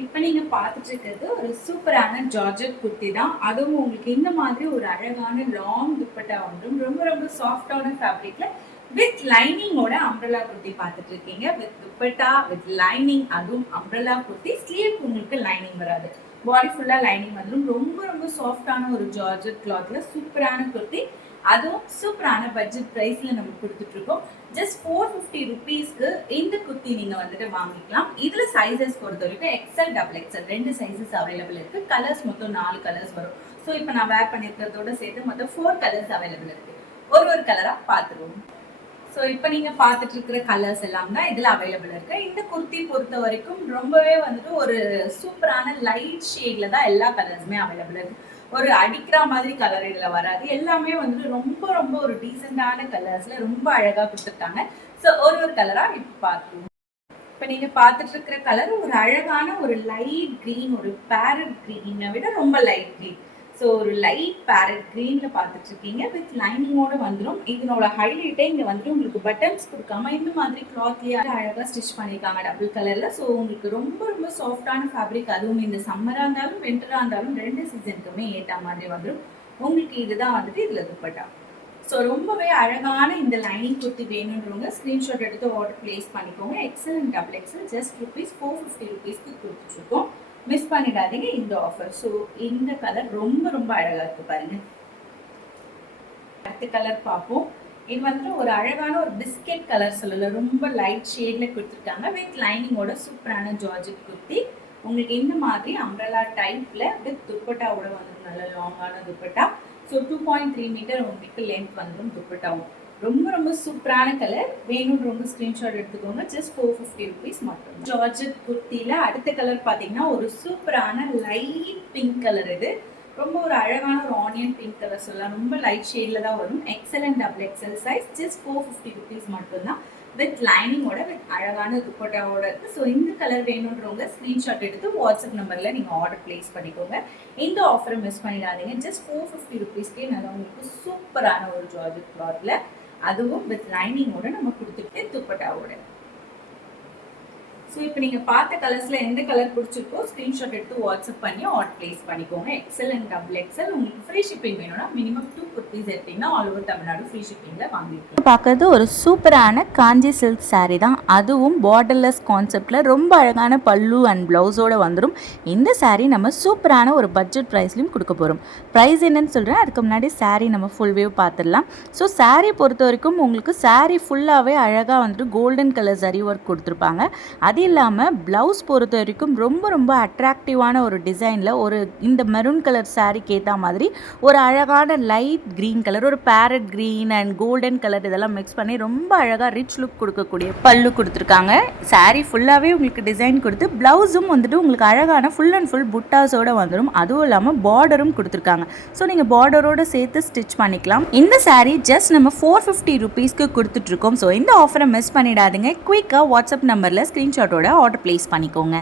இப்போ நீங்க பார்த்துட்டு இருக்கிறது ஒரு சூப்பரான ஜார்ஜெட் குர்த்தி தான். அதுவும் உங்களுக்கு இந்த மாதிரி ஒரு அழகான லாங் துப்பட்டா வந்துடும். ரொம்ப ரொம்ப சாஃப்டான ஃபேப்ரிக்ல வித் லைனிங்கோட அம்ப்ரெல்லா குர்த்தி பார்த்துட்டு இருக்கீங்க. வித் துப்பட்டா வித் லைனிங், அதுவும் அம்ப்ரெல்லா குர்த்தி. ஸ்லீவ் உங்களுக்கு லைனிங் வராது, பாடி ஃபுல்லா லைனிங் வந்துடும். ரொம்ப ரொம்ப சாஃப்டான ஒரு ஜார்ஜெட் கிளாத்ல சூப்பரான குர்த்தி, அதுவும் சூப்பரான பட்ஜெட் பிரைஸ்ல நம்ம கொடுத்துட்டு இருக்கோம். ஜஸ்ட் 450 ருபீஸ்க்கு இந்த குர்த்தி நீங்க வந்துட்டு வாங்கிக்கலாம். இதுல சைசஸ் பொறுத்த வரைக்கும் எக்ஸ்எல் டபுள் எக்ஸ்எல் ரெண்டு சைசஸ் அவைலபிள் இருக்கு. கலர்ஸ் மொத்தம் 4 கலர்ஸ் வரும். ஸோ இப்போ நான் வேர் பண்ணிருக்கிறதோட சேர்த்து மொத்தம் 4 கலர்ஸ் அவைலபிள் இருக்கு. ஒரு கலரா பார்த்துருவோம். ஸோ இப்போ நீங்கள் பார்த்துட்டு இருக்கிற கலர்ஸ் எல்லாம் தான் இதில் அவைலபிள் இருக்கு. இந்த குர்த்தி பொறுத்த வரைக்கும் ரொம்பவே வந்துட்டு ஒரு சூப்பரான லைட் ஷேட்ல தான் எல்லா கலர்ஸுமே அவைலபிள் இருக்கு. ஒரு அடிக்கிற மாதிரி கலர் இதில் வராது. எல்லாமே வந்துட்டு ரொம்ப ரொம்ப ஒரு டீசெண்டான கலர்ஸ்ல ரொம்ப அழகாக கொடுத்துருக்காங்க. ஸோ ஒரு கலரா இப்போ பார்த்துருவோம். இப்போ நீங்கள் பார்த்துட்டு இருக்கிற கலர் ஒரு அழகான ஒரு லைட் க்ரீன், ஒரு பேரட் க்ரீனை விட ரொம்ப லைட் க்ரீன். ஸோ ஒரு லைட் பேரட் க்ரீனில் பார்த்துட்டு இருக்கீங்க. வித் லைனிங்கோட வந்துடும். இதனோட ஹைலைட்டே இங்கே வந்துட்டு உங்களுக்கு பட்டன்ஸ் கொடுக்காம இந்த மாதிரி கிளாத்லேயே அழகாக ஸ்டிச் பண்ணியிருக்காங்க டபுள் கலரில். ஸோ உங்களுக்கு ரொம்ப ரொம்ப சாஃப்டான ஃபேப்ரிக். அதுவும் இந்த சம்மராக இருந்தாலும் வின்டராக இருந்தாலும் ரெண்டு சீசனுக்குமே ஏற்ற மாதிரி வந்துடும். உங்களுக்கு இதுதான் வந்துட்டு இதில் துப்பட்டா. ஸோ ரொம்பவே அழகான இந்த லைனிங் குர்த்தி வேணுன்றவங்க ஸ்க்ரீன்ஷாட் எடுத்து ஆர்டர் பிளேஸ் பண்ணிக்கோங்க. XL and double XL just ₹450 கொடுத்துருக்கோம். மிஸ் பண்ணிடாதீங்க இந்த ஆஃபர். ஸோ இந்த கலர் ரொம்ப ரொம்ப அழகா இருக்கு பாருங்க. அடுத்த கலர் பார்ப்போம். இது வந்துட்டு ஒரு அழகான ஒரு பிஸ்கெட் கலர் சொல்லல, ரொம்ப லைட் ஷேட்ல கொடுத்துருக்காங்க. வித் லைனிங்கோட சூப்பரான ஜார்ஜெட் குர்த்தி. உங்களுக்கு இந்த மாதிரி அம்ப்ரெல்லா டைப்ல வித் துப்பட்டாவோட வந்துடும். நல்ல லாங்கான துப்பட்டா. ஸோ 2.3 மீட்டர் உங்களுக்கு லென்த் வந்துடும் துப்பட்டாவும். ரொம்ப ரொம்ப சூப்பரான கலர். வேணுன்றவங்க ஸ்க்ரீன்ஷாட் எடுத்துக்கோங்க. ஜஸ்ட் ₹450 மட்டும். ஜார்ஜெட் குர்த்தியில் அடுத்த கலர் பார்த்தீங்கன்னா ஒரு சூப்பரான லைட் பிங்க் கலர். இது ரொம்ப ஒரு அழகான ஒரு ஆனியன் பிங்க் கலர் சொல்லலாம். ரொம்ப லைட் ஷேடில் தான் வரும். XL and double XL size. Just ₹450 மட்டும்தான். வித் லைனிங்கோட வித் அழகான துப்பட்டாவோட இருக்குது. ஸோ இந்த கலர் வேணுன்றவங்க ஸ்க்ரீன்ஷாட் எடுத்து வாட்ஸ்அப் நம்பரில் நீங்கள் ஆர்டர் பிளேஸ் பண்ணிக்கோங்க. இந்த ஆஃபரை மிஸ் பண்ணிடாதீங்க. ஜஸ்ட் ₹450 நல்லா உங்களுக்கு சூப்பரான ஒரு ஜார்ஜெட் கிளாத்ல, அதுவும் வித் லைனிங்கோட நம்ம கொடுத்துட்டு துப்பட்டாவோட. ஸோ இப்போ நீங்கள் பார்த்த கலர்ஸில் எந்த கலர் பிடிச்சிருக்கோ ஸ்க்ரீன்ஷாட் எடுத்து வாட்ஸ்அப் பண்ணி ஆர்டர் பிளேஸ் பண்ணிக்கோங்க. XL and double XL. உங்களுக்கு ஃப்ரீ ஷிப்பிங் வேணும்னா மினிமம் 2 குர்த்திஸ் எடுத்தீங்கன்னா ஆல் ஓவர் தமிழ்நாடு ஃப்ரீ ஷிப்பிங்கில் வாங்கிக்கலாம். பார்க்கறது ஒரு சூப்பரான காஞ்சி சில்க் சாரீ தான். அதுவும் பார்டர்லெஸ் கான்செப்டில் ரொம்ப அழகான பல்லு அண்ட் ப்ளவுஸோடு வந்துடும். இந்த சாரீ நம்ம சூப்பரான ஒரு பட்ஜெட் ப்ரைஸ்லையும் கொடுக்க போகிறோம். ப்ரைஸ் என்னன்னு சொல்கிறேன், அதுக்கு முன்னாடி சாரீ நம்ம ஃபுல் வியூ பார்த்துடலாம். ஸோ சாரீ பொறுத்த வரைக்கும் உங்களுக்கு சாரீ ஃபுல்லாகவே அழகாக வந்துட்டு கோல்டன் கலர் சரி ஒர்க் கொடுத்துருப்பாங்க. அது இல்லாமல் ப்ளவுஸ் பொறுத்த வரைக்கும் ரொம்ப ரொம்ப அட்ராக்டிவான ஒரு டிசைனில் ஒரு இந்த மெரூன் கலர் சாரீக்கு ஏற்ற மாதிரி ஒரு அழகான லைட் க்ரீன் கலர், ஒரு farad green and golden colour இதெல்லாம் மிக்ஸ் பண்ணி ரொம்ப அழகாக ரிச் லுக் கொடுக்கக்கூடிய பல்லு கொடுத்துருக்காங்க. சாரீ ஃபுல்லாகவே உங்களுக்கு டிசைன் கொடுத்து ப்ளவுஸும் வந்துட்டு உங்களுக்கு அழகான ஃபுல் அண்ட் ஃபுல் புட்டாஸோடு வந்துடும். அதுவும் இல்லாமல் பார்டரும் கொடுத்துருக்காங்க. ஸோ நீங்கள் பார்டரோடு சேர்த்து ஸ்டிச் பண்ணிக்கலாம். இந்த சாரீ ஜஸ்ட் நம்ம ₹450 கொடுத்துட்ருக்கோம். ஸோ இந்த ஆஃபரை மிஸ் பண்ணிடாதீங்க. குயிக்காக வாட்ஸ்அப் நம்பரில் ஸ்க்ரீன்ஷாட்டோட ஆர்டர் பிளேஸ் பண்ணிக்கோங்க.